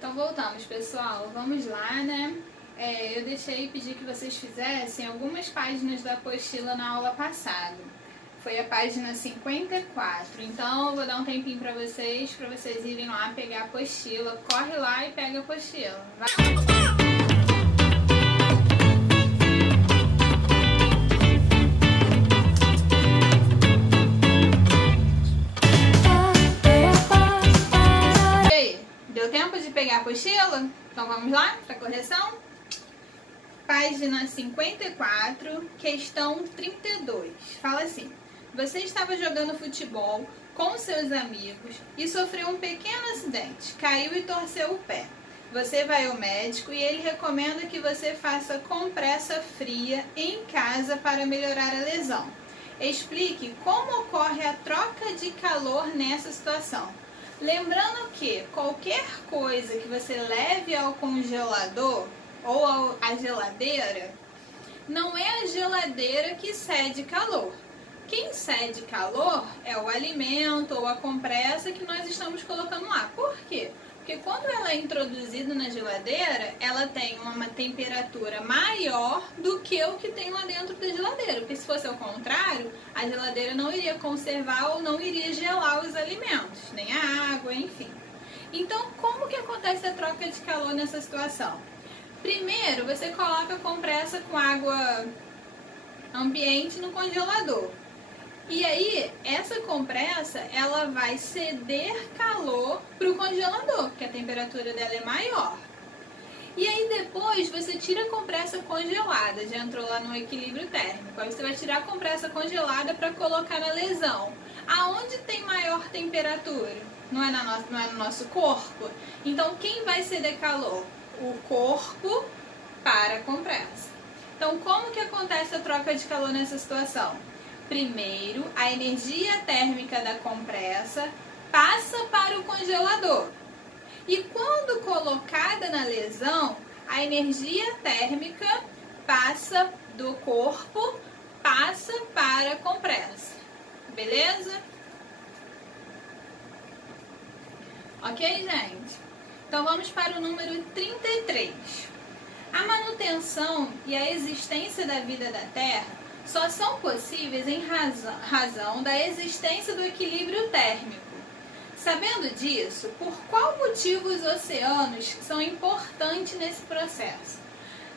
Então voltamos, pessoal, vamos lá, né? Eu deixei pedir que vocês fizessem algumas páginas da apostila na aula passada. Foi a página 54, então eu vou dar um tempinho para vocês irem lá pegar a apostila. Corre lá e pega a apostila. Vai! Deu tempo de pegar a apostila? Então vamos lá para a correção? Página 54, questão 32. Fala assim: você estava jogando futebol com seus amigos e sofreu um pequeno acidente, caiu e torceu o pé. Você vai ao médico e ele recomenda que você faça compressa fria em casa para melhorar a lesão. Explique como ocorre a troca de calor nessa situação. Lembrando que qualquer coisa que você leve ao congelador ou à geladeira, não é a geladeira que cede calor. Quem cede calor é o alimento ou a compressa que nós estamos colocando lá. Por quê? Porque quando ela é introduzida na geladeira, ela tem uma temperatura maior do que o que tem lá dentro da geladeira. Porque se fosse ao contrário, a geladeira não iria conservar ou não iria gelar os alimentos, nem a água, enfim. Então, como que acontece a troca de calor nessa situação? Primeiro, você coloca a compressa com água ambiente no congelador. E aí, essa compressa, ela vai ceder calor para o congelador, porque a temperatura dela é maior. E aí depois você tira a compressa congelada, já entrou lá no equilíbrio térmico. Aí você vai tirar a compressa congelada para colocar na lesão. Aonde tem maior temperatura? Não é no nosso corpo? Então, quem vai ceder calor? O corpo para a compressa. Então, como que acontece a troca de calor nessa situação? Primeiro, a energia térmica da compressa passa para o congelador. E quando colocada na lesão, a energia térmica passa do corpo, passa para a compressa. Beleza? Ok, gente? Então vamos para o número 33. A manutenção e a existência da vida da Terra só são possíveis em razão da existência do equilíbrio térmico. Sabendo disso, por qual motivo os oceanos são importantes nesse processo?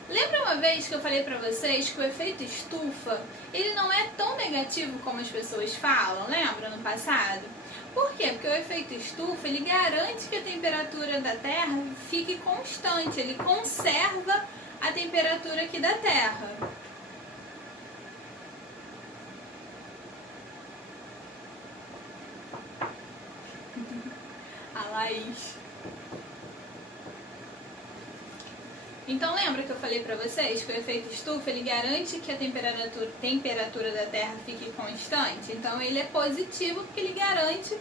Lembra uma vez que eu falei para vocês que o efeito estufa, ele não é tão negativo como as pessoas falam, lembra no passado? Por quê? Porque o efeito estufa, ele garante que a temperatura da Terra fique constante, ele conserva a temperatura aqui da Terra. A Laís. Então lembra que eu falei para vocês que o efeito estufa, ele garante que a temperatura da Terra fique constante? Então ele é positivo porque ele garante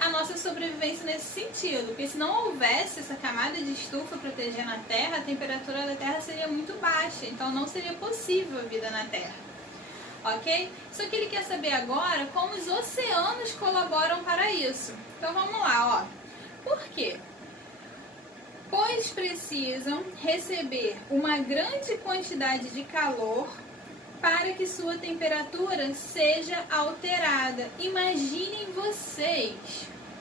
a nossa sobrevivência nesse sentido. Porque se não houvesse essa camada de estufa protegendo a Terra, a temperatura da Terra seria muito baixa. Então não seria possível a vida na Terra. Ok? Só que ele quer saber agora como os oceanos colaboram para isso. Então vamos lá, ó. Por quê? Pois precisam receber uma grande quantidade de calor para que sua temperatura seja alterada. Imaginem vocês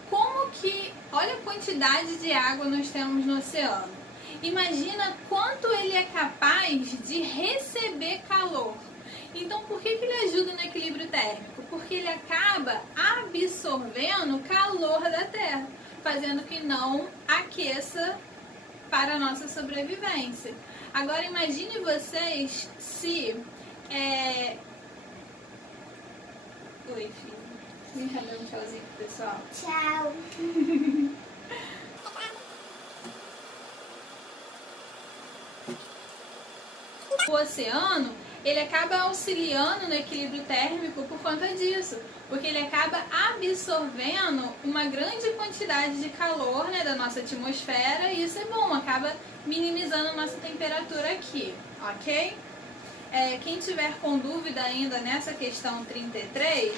como que, olha a quantidade de água nós temos no oceano. Imagina quanto ele é capaz de receber calor. Então, por que ele ajuda no equilíbrio térmico? Porque ele acaba absorvendo calor da Terra, fazendo que não aqueça para a nossa sobrevivência. Agora, imagine vocês se... Oi, filho. Já deu um tchauzinho pro pessoal? Tchau. O oceano, ele acaba auxiliando no equilíbrio térmico por conta disso, porque ele acaba absorvendo uma grande quantidade de calor, né, da nossa atmosfera, e isso é bom, acaba minimizando a nossa temperatura aqui, ok? Quem tiver com dúvida ainda nessa questão 33,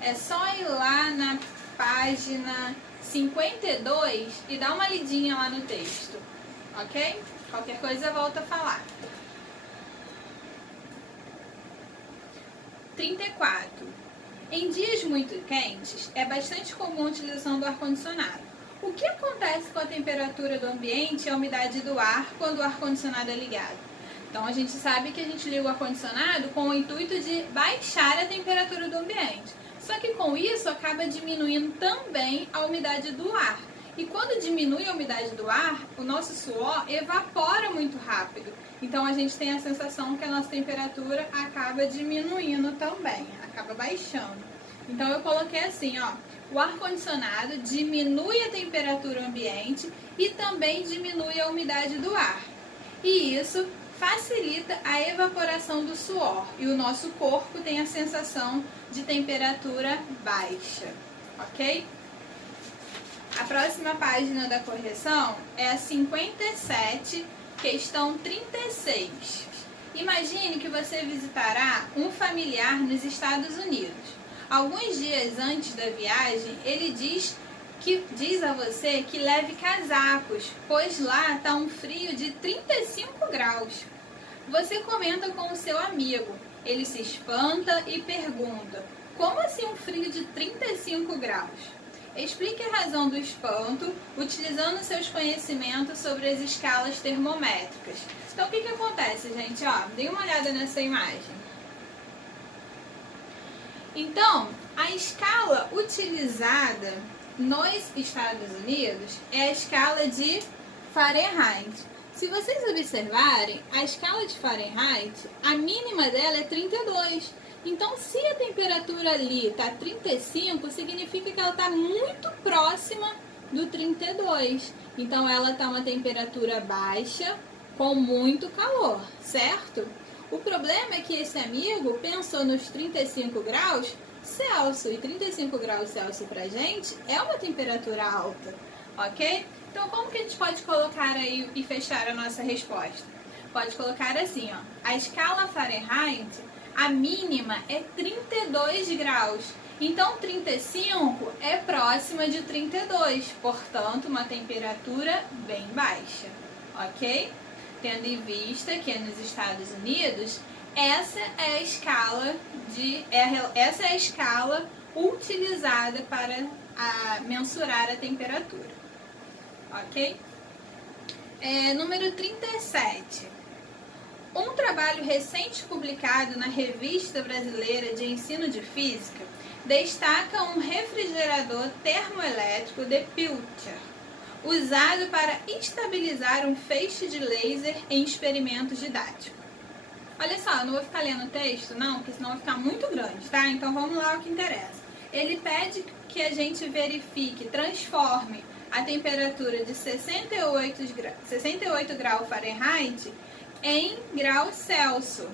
é só ir lá na página 52 e dá uma lidinha lá no texto, ok? Qualquer coisa volta a falar. 34. Em dias muito quentes, é bastante comum a utilização do ar-condicionado. O que acontece com a temperatura do ambiente e a umidade do ar quando o ar-condicionado é ligado? Então, a gente sabe que a gente liga o ar-condicionado com o intuito de baixar a temperatura do ambiente. Só que com isso, acaba diminuindo também a umidade do ar. E quando diminui a umidade do ar, o nosso suor evapora muito rápido. Então, a gente tem a sensação que a nossa temperatura acaba diminuindo também, acaba baixando. Então, eu coloquei assim, ó, o ar-condicionado diminui a temperatura ambiente e também diminui a umidade do ar. E isso facilita a evaporação do suor e o nosso corpo tem a sensação de temperatura baixa, ok? A próxima página da correção é a 57, questão 36. Imagine que você visitará um familiar nos Estados Unidos. Alguns dias antes da viagem, ele diz a você que leve casacos, pois lá está um frio de 35 graus. Você comenta com o seu amigo. Ele se espanta e pergunta: como assim um frio de 35 graus? Explique a razão do espanto utilizando seus conhecimentos sobre as escalas termométricas. Então, o que acontece, gente? Ó, dê uma olhada nessa imagem. Então, a escala utilizada nos Estados Unidos é a escala de Fahrenheit. Se vocês observarem, a escala de Fahrenheit, a mínima dela é 32. Então, se a temperatura ali está 35, significa que ela está muito próxima do 32. Então, ela está uma temperatura baixa com muito calor, certo? O problema é que esse amigo pensou nos 35 graus Celsius. E 35 graus Celsius pra gente é uma temperatura alta, ok? Então, como que a gente pode colocar aí e fechar a nossa resposta? Pode colocar assim, ó. A escala Fahrenheit, a mínima é 32 graus. Então, 35 é próxima de 32, portanto, uma temperatura bem baixa, ok? Tendo em vista que nos Estados Unidos, essa é a escala utilizada para mensurar a temperatura, ok? Número 37. Um trabalho recente publicado na Revista Brasileira de Ensino de Física destaca um refrigerador termoelétrico de Pilcher, usado para estabilizar um feixe de laser em experimentos didáticos. Olha só, eu não vou ficar lendo o texto, não, porque senão vai ficar muito grande, tá? Então vamos lá ao que interessa. Ele pede que a gente verifique, transforme a temperatura de 68 graus Fahrenheit em graus Celsius.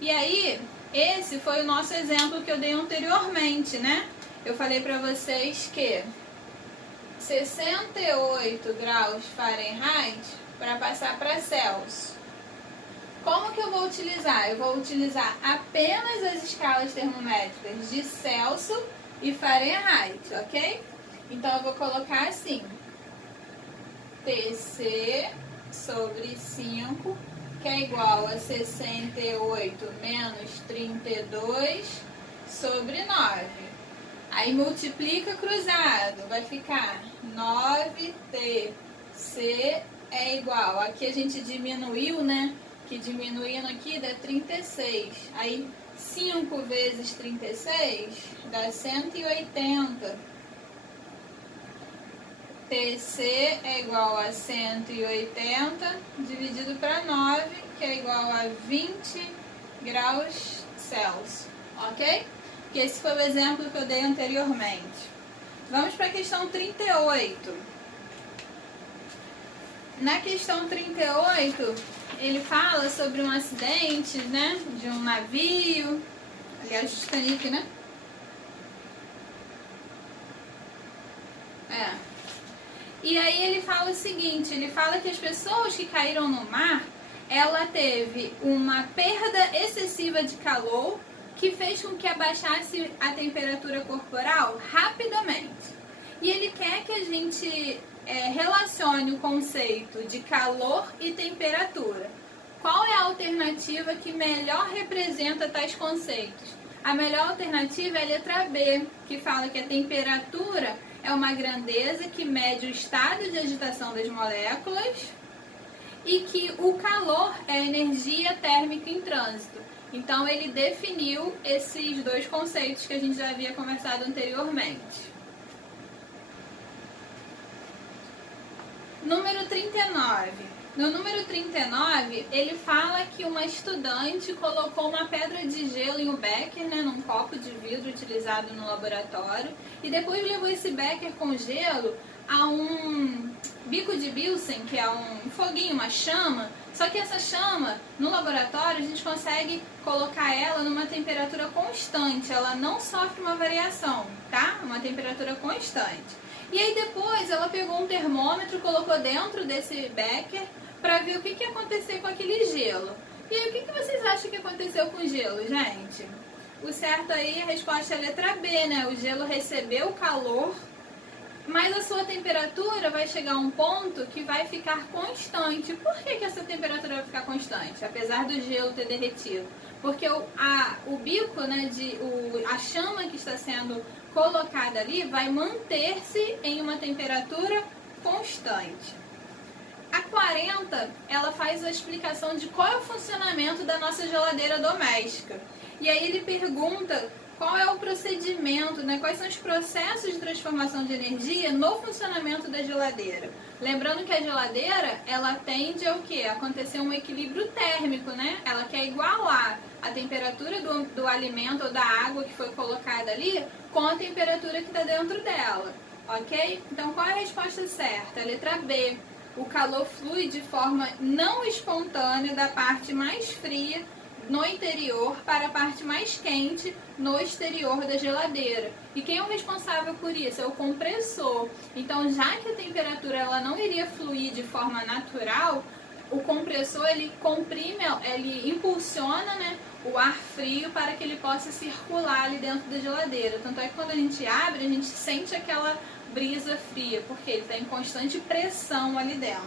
E aí, esse foi o nosso exemplo que eu dei anteriormente, né? Eu falei pra vocês que 68 graus Fahrenheit para passar para Celsius. Como que eu vou utilizar? Eu vou utilizar apenas as escalas termométricas de Celsius e Fahrenheit, ok? Então, eu vou colocar assim: TC sobre 5, que é igual a 68 menos 32 sobre 9. Aí multiplica cruzado, vai ficar 9TC é igual. Aqui a gente diminuiu, né? Que diminuindo aqui dá 36. Aí 5 vezes 36 dá 180. TC é igual a 180 dividido para 9, que é igual a 20 graus Celsius, ok? Que esse foi o exemplo que eu dei anteriormente. Vamos para a questão 38. Na questão 38, ele fala sobre um acidente, né, de um navio, aliás, Titanic, né? E aí ele fala o seguinte, ele fala que as pessoas que caíram no mar, ela teve uma perda excessiva de calor que fez com que abaixasse a temperatura corporal rapidamente. E ele quer que a gente relacione o conceito de calor e temperatura. Qual é a alternativa que melhor representa tais conceitos? A melhor alternativa é a letra B, que fala que a temperatura é uma grandeza que mede o estado de agitação das moléculas e que o calor é a energia térmica em trânsito. Então ele definiu esses dois conceitos que a gente já havia conversado anteriormente. Número 39. No número 39, ele fala que uma estudante colocou uma pedra de gelo em um becker, num copo de vidro utilizado no laboratório, e depois levou esse becker com gelo a um bico de Bilsen, que é um foguinho, uma chama. Só que essa chama, no laboratório, a gente consegue colocar ela numa temperatura constante, ela não sofre uma variação, tá? Uma temperatura constante. E aí depois ela pegou um termômetro, colocou dentro desse becker para ver o que ia acontecer com aquele gelo. E aí o que vocês acham que aconteceu com o gelo, gente? O certo aí, a resposta é a letra B, né? O gelo recebeu calor, mas a sua temperatura vai chegar a um ponto que vai ficar constante. Por que essa temperatura vai ficar constante, apesar do gelo ter derretido? Porque o bico, a chama que está sendo colocada ali vai manter-se em uma temperatura constante. A 40, ela faz a explicação de qual é o funcionamento da nossa geladeira doméstica. E aí ele pergunta qual é o procedimento, quais são os processos de transformação de energia no funcionamento da geladeira. Lembrando que a geladeira, ela tende ao quê? A acontecer um equilíbrio térmico, Ela quer igualar a temperatura do alimento ou da água que foi colocada ali com a temperatura que está dentro dela, ok? Então, qual é a resposta certa? A letra B. O calor flui de forma não espontânea da parte mais fria no interior para a parte mais quente no exterior da geladeira. E quem é o responsável por isso? É o compressor. Então, já que a temperatura ela não iria fluir de forma natural, o compressor ele comprime, ele impulsiona, o ar frio para que ele possa circular ali dentro da geladeira. Tanto é que quando a gente abre, a gente sente aquela brisa fria, porque ele está em constante pressão ali dentro,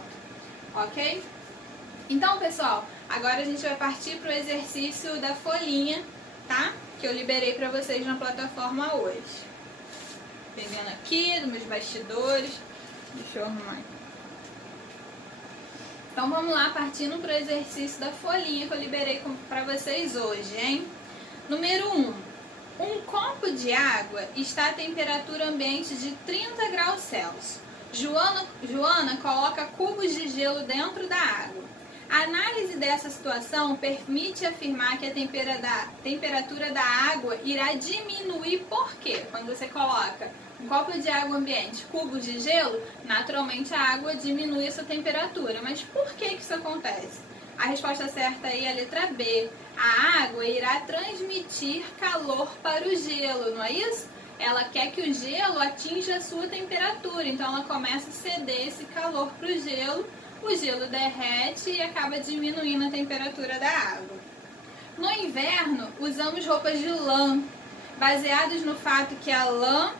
ok? Então, pessoal, agora a gente vai partir para o exercício da folhinha, tá? Que eu liberei para vocês na plataforma hoje. Pegando aqui, dos meus bastidores. Deixa eu arrumar aqui. Então, vamos lá, partindo para o exercício da folhinha que eu liberei para vocês hoje, hein? Número 1. Um copo de água está a temperatura ambiente de 30 graus Celsius. Joana coloca cubos de gelo dentro da água. A análise dessa situação permite afirmar que a temperatura da água irá diminuir. Por quê? Quando você coloca um copo de água ambiente, cubos de gelo, naturalmente a água diminui essa temperatura. Mas por que isso acontece? A resposta certa aí é a letra B. A água irá transmitir calor para o gelo, não é isso? Ela quer que o gelo atinja a sua temperatura, então ela começa a ceder esse calor para o gelo derrete e acaba diminuindo a temperatura da água. No inverno, usamos roupas de lã, baseados no fato que a lã,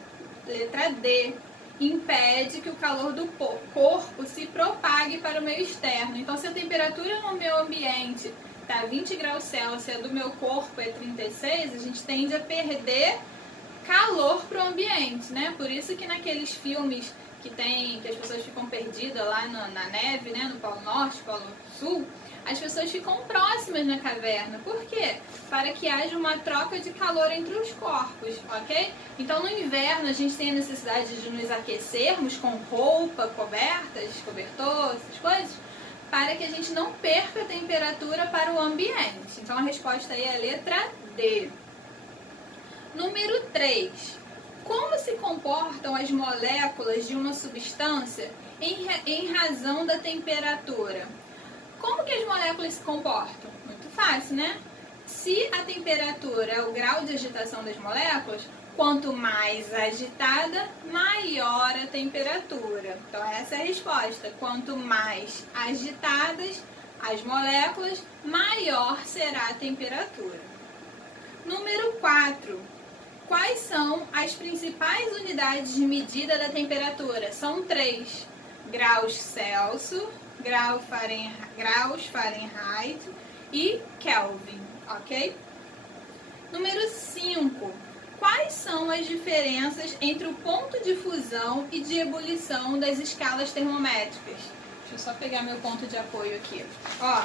letra D, impede que o calor do corpo se propague para o meio externo. Então, se a temperatura no meu ambiente está 20 graus Celsius e a do meu corpo é 36, a gente tende a perder calor para o ambiente, Por isso que naqueles filmes que as pessoas ficam perdidas lá na neve, no Polo Norte, Polo Sul, as pessoas ficam próximas na caverna. Por quê? Para que haja uma troca de calor entre os corpos, ok? Então, no inverno, a gente tem a necessidade de nos aquecermos com roupa, cobertas, cobertor, essas coisas, para que a gente não perca a temperatura para o ambiente. Então, a resposta aí é a letra D. Número 3. Como se comportam as moléculas de uma substância em razão da temperatura? Como que as moléculas se comportam? Muito fácil, Se a temperatura é o grau de agitação das moléculas, quanto mais agitada, maior a temperatura. Então, essa é a resposta. Quanto mais agitadas as moléculas, maior será a temperatura. Número 4. Quais são as principais unidades de medida da temperatura? São 3: graus Celsius, graus Fahrenheit e Kelvin, ok? Número 5. Quais são as diferenças entre o ponto de fusão e de ebulição das escalas termométricas? Deixa eu só pegar meu ponto de apoio aqui. Ó,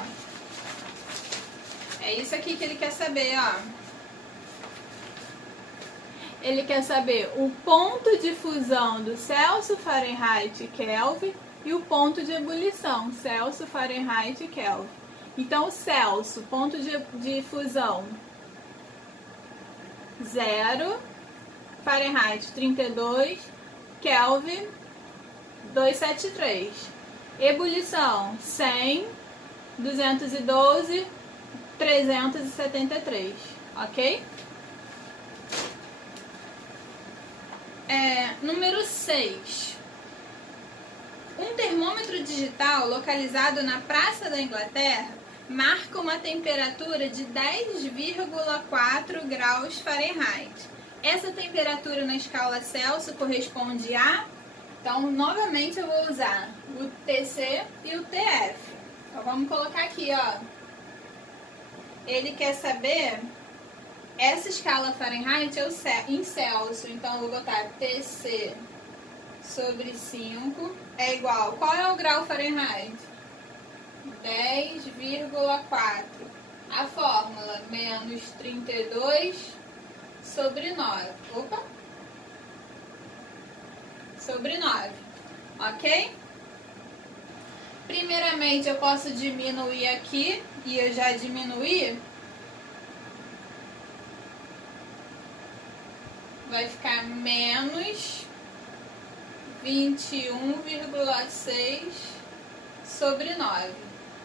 é isso aqui que ele quer saber, ó. Ele quer saber o ponto de fusão do Celsius, Fahrenheit e Kelvin e o ponto de ebulição, Celsius, Fahrenheit e Kelvin. Então, Celsius, ponto de fusão 0, Fahrenheit 32, Kelvin 273. Ebulição 100, 212, 373, ok? Número 6. Um termômetro digital localizado na Praça da Inglaterra marca uma temperatura de 10,4 graus Fahrenheit. Essa temperatura na escala Celsius corresponde a... Então, novamente eu vou usar o TC e o TF. Então, vamos colocar aqui, ó. Ele quer saber... Essa escala Fahrenheit é em Celsius. Então, eu vou botar TC sobre 5 é igual... Qual é o grau Fahrenheit? 10,4. A fórmula, menos 32 sobre 9. Opa! Sobre 9. Ok? Primeiramente, eu posso diminuir aqui. E eu já diminuí. Vai ficar menos 21,6 sobre 9.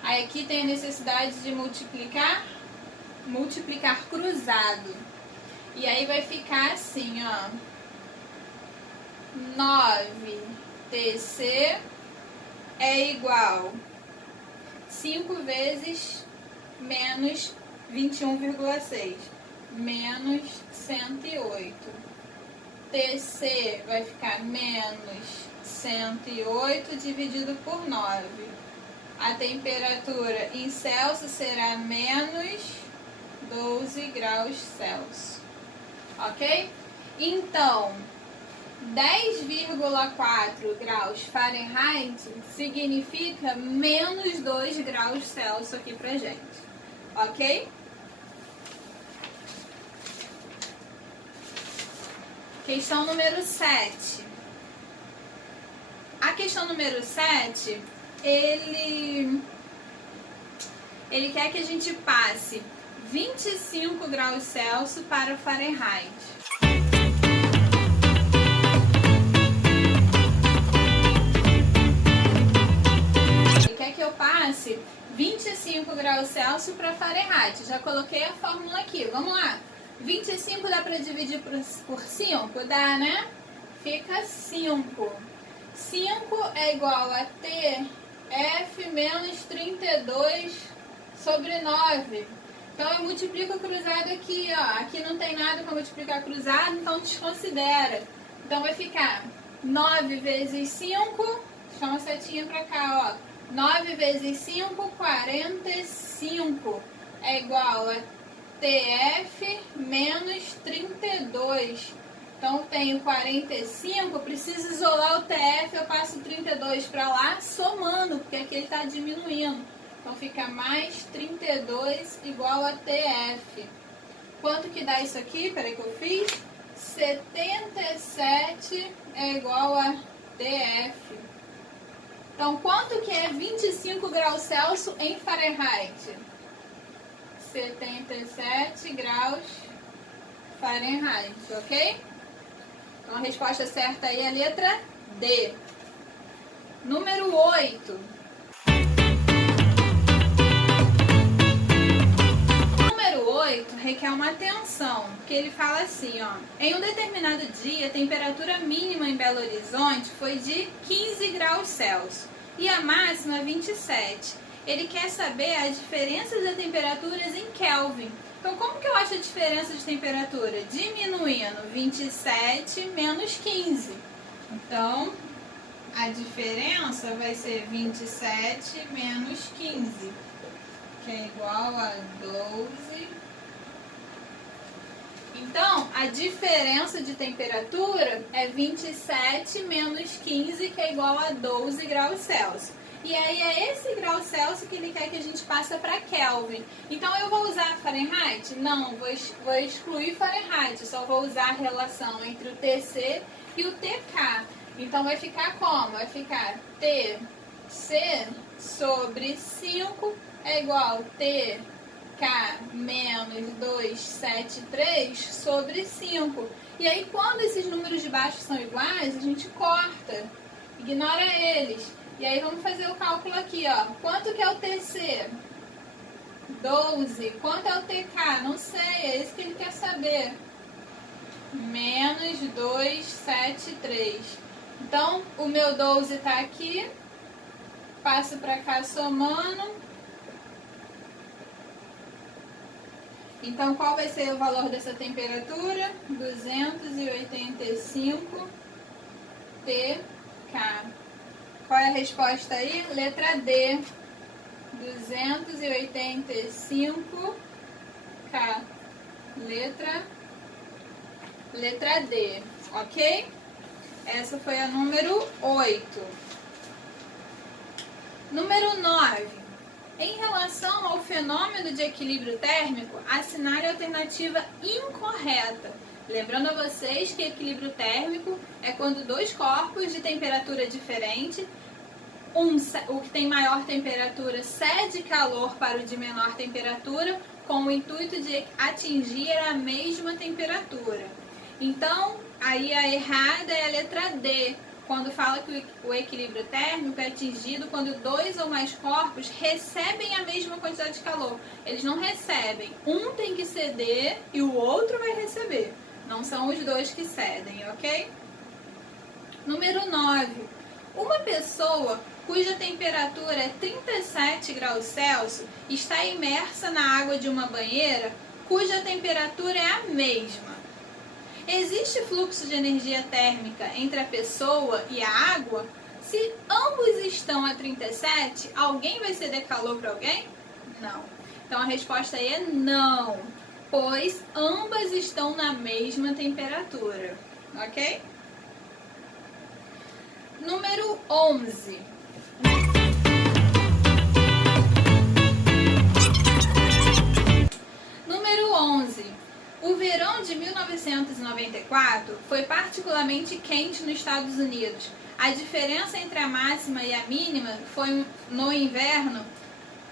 Aí aqui tem a necessidade de multiplicar cruzado. E aí vai ficar assim, ó. 9TC é igual 5 vezes menos 21,6. Menos 108. TC vai ficar menos 108 dividido por 9. A temperatura em Celsius será menos 12 graus Celsius. Ok? Então, 10,4 graus Fahrenheit significa menos 2 graus Celsius aqui pra gente. Ok? Questão número 7. A questão número 7, ele quer que a gente passe 25 graus Celsius para Fahrenheit. Ele quer que eu passe 25 graus Celsius para Fahrenheit. Já coloquei a fórmula aqui. Vamos lá. 25 dá para dividir por 5? Dá, né? Fica 5. 5 é igual a TF menos 32 sobre 9. Então, eu multiplico cruzado aqui, ó. Aqui não tem nada para multiplicar cruzado, então desconsidera. Então, vai ficar 9 vezes 5, deixa uma setinha para cá, ó. 9 vezes 5, 45. É igual a TF menos 32. Então, eu tenho 45, preciso isolar o TF, eu passo 32 para lá, somando, porque aqui ele está diminuindo. Então, fica mais 32 igual a TF. Quanto que dá isso aqui? Peraí que eu fiz. 77 é igual a TF. Então, quanto que é 25 graus Celsius em Fahrenheit? 77 graus Fahrenheit, ok? Então, a resposta certa aí é a letra D. Número 8. Número 8 requer uma atenção, porque ele fala assim, ó. Em um determinado dia, a temperatura mínima em Belo Horizonte foi de 15 graus Celsius e a máxima 27. ele quer saber a diferença de temperaturas em Kelvin. Então, como que eu acho a diferença de temperatura? Diminuindo 27 menos 15. Então, a diferença vai ser 27 menos 15, que é igual a 12. Então, a diferença de temperatura é 27 menos 15, que é igual a 12 graus Celsius. E aí é esse grau Celsius que ele quer que a gente passe para Kelvin. Então eu vou usar Fahrenheit? Não, vou excluir Fahrenheit. Só vou usar a relação entre o TC e o TK. Então vai ficar como? Vai ficar TC sobre 5 é igual a TK menos 273 sobre 5. E aí quando esses números de baixo são iguais, a gente corta, ignora eles. E aí vamos fazer o cálculo aqui, ó. Quanto que é o TC? 12. Quanto é o TK? Não sei, é isso que ele quer saber. Menos 273. Então, o meu 12 está aqui. Passo para cá somando. Então, qual vai ser o valor dessa temperatura? 285 TK. Qual é a resposta aí? Letra D. 285 K. Letra D, ok? Essa foi a número 8. Número 9. Em relação ao fenômeno de equilíbrio térmico, assinale a alternativa incorreta. Lembrando a vocês que equilíbrio térmico é quando dois corpos de temperatura diferente, o que tem maior temperatura cede calor para o de menor temperatura com o intuito de atingir a mesma temperatura. Então, aí a errada é a letra D, quando fala que o equilíbrio térmico é atingido quando dois ou mais corpos recebem a mesma quantidade de calor. Eles não recebem, um tem que ceder e o outro vai receber. Não são os dois que cedem, ok? Número 9. Uma pessoa cuja temperatura é 37 graus Celsius está imersa na água de uma banheira cuja temperatura é a mesma. Existe fluxo de energia térmica entre a pessoa e a água? Se ambos estão a 37, alguém vai ceder calor para alguém? Não. Então a resposta aí é não, pois ambas estão na mesma temperatura, ok? Número 11. Número 11. O verão de 1994 foi particularmente quente nos Estados Unidos. A diferença entre a máxima e a mínima foi no inverno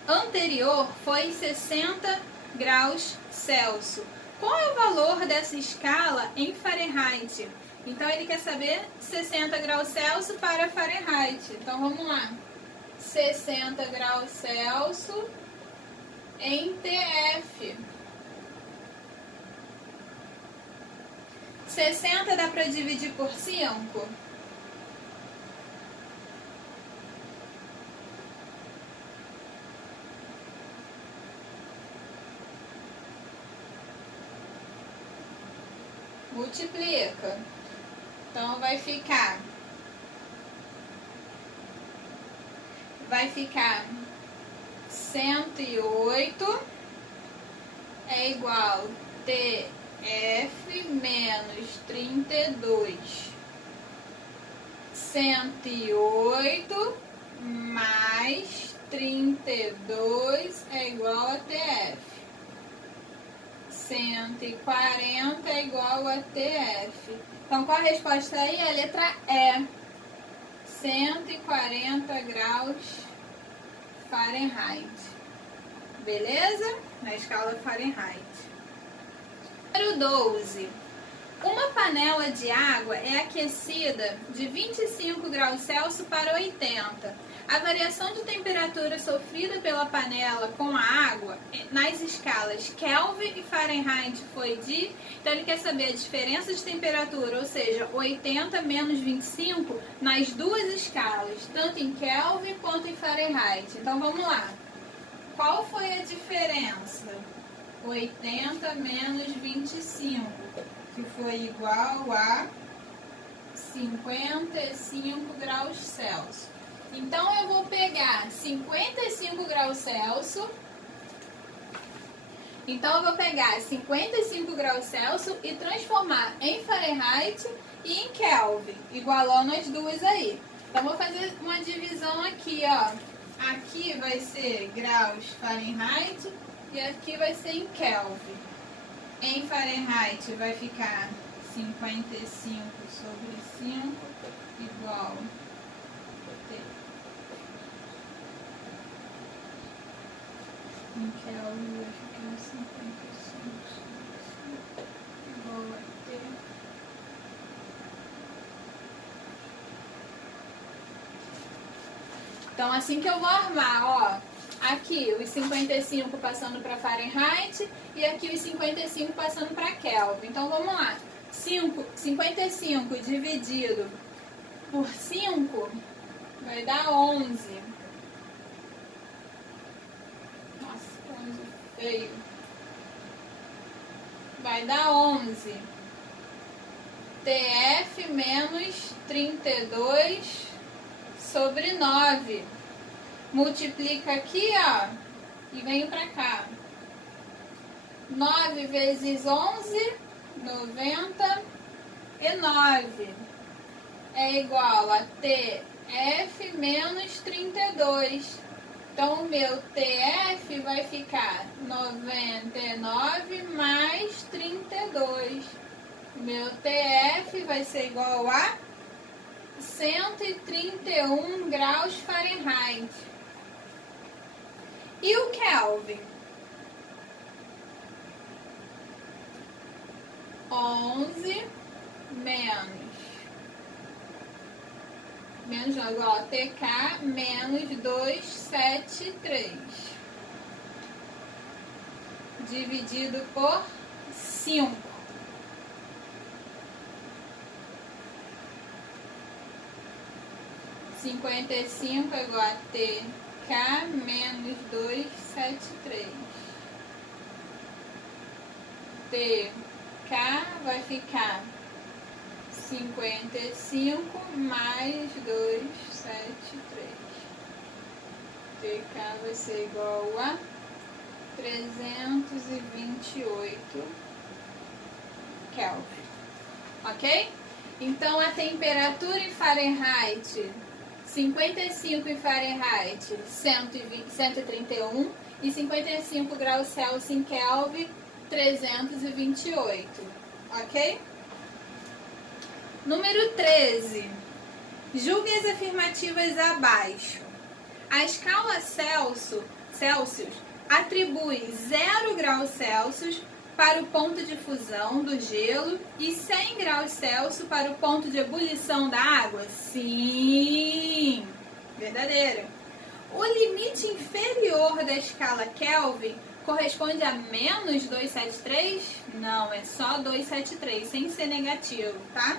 anterior foi 60 graus Celsius. Qual é o valor dessa escala em Fahrenheit? Então ele quer saber 60 graus Celsius para Fahrenheit. Então vamos lá. 60 graus Celsius em TF. 60 dá para dividir por 5? Multiplica. Então vai ficar 108 é igual TF menos 32. 108 mais 32 é igual a TF. 140 é igual a TF. Então, qual a resposta aí? A letra E. 140 graus Fahrenheit. Beleza? Na escala Fahrenheit. Número 12. Uma panela de água é aquecida de 25 graus Celsius para 80. A variação de temperatura sofrida pela panela com a água nas escalas Kelvin e Fahrenheit foi de... Então ele quer saber a diferença de temperatura, ou seja, 80 menos 25 nas duas escalas, tanto em Kelvin quanto em Fahrenheit. Então vamos lá. Qual foi a diferença? 80 menos 25, que foi igual a 55 graus Celsius. Então eu vou pegar 55 graus Celsius. Então eu vou pegar 55 graus Celsius e transformar em Fahrenheit e em Kelvin, igualando as duas aí. Então vou fazer uma divisão aqui, ó. Aqui vai ser graus Fahrenheit e aqui vai ser em Kelvin. Em Fahrenheit vai ficar 55 sobre 5 igual em Kelvin vai ficar 55 sobre 5 igual a T. Então assim que eu vou armar, ó. Aqui os 55 passando para Fahrenheit e aqui os 55 passando para Kelvin. Então vamos lá. 55 dividido por 5 vai dar 11. Nossa, 11 feio. Vai dar 11. TF menos 32 sobre 9. Multiplica aqui, ó, e venho pra cá. 9 vezes 11, 99. É igual a TF menos 32. Então, o meu TF vai ficar 99 mais 32. Meu TF vai ser igual a 131 graus Fahrenheit. E o Kelvin? 11 menos agora TK menos 273 dividido por 5. Cinquenta e cinco é igual a TK menos 273. TK vai ficar 55 mais 273. TK vai ser igual a 328 Kelvin. Ok? Então a temperatura em Fahrenheit 55 em Fahrenheit 131 e 55 graus Celsius em Kelvin 328. Ok? Número 13. Julgue as afirmativas abaixo. A escala Celsius atribui 0 graus Celsius para o ponto de fusão do gelo e 100 graus Celsius para o ponto de ebulição da água? Sim! Verdadeiro. O limite inferior da escala Kelvin corresponde a menos 273? Não, é só 273, sem ser negativo, tá?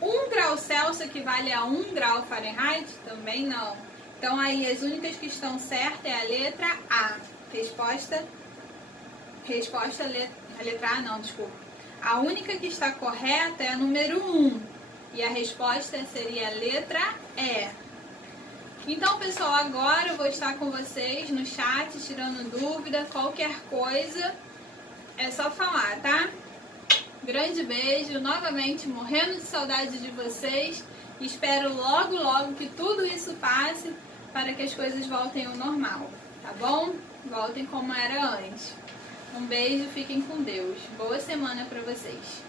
1 grau Celsius equivale a 1 grau Fahrenheit? Também não. Então aí as únicas que estão certas é a letra A. A letra A não, desculpa. A única que está correta é a número 1. E a resposta seria a letra E. Então, pessoal, agora eu vou estar com vocês no chat, tirando dúvida, qualquer coisa, é só falar, tá? Grande beijo, novamente morrendo de saudade de vocês. Espero logo, logo que tudo isso passe para que as coisas voltem ao normal, tá bom? Voltem como era antes. Um beijo, fiquem com Deus. Boa semana para vocês.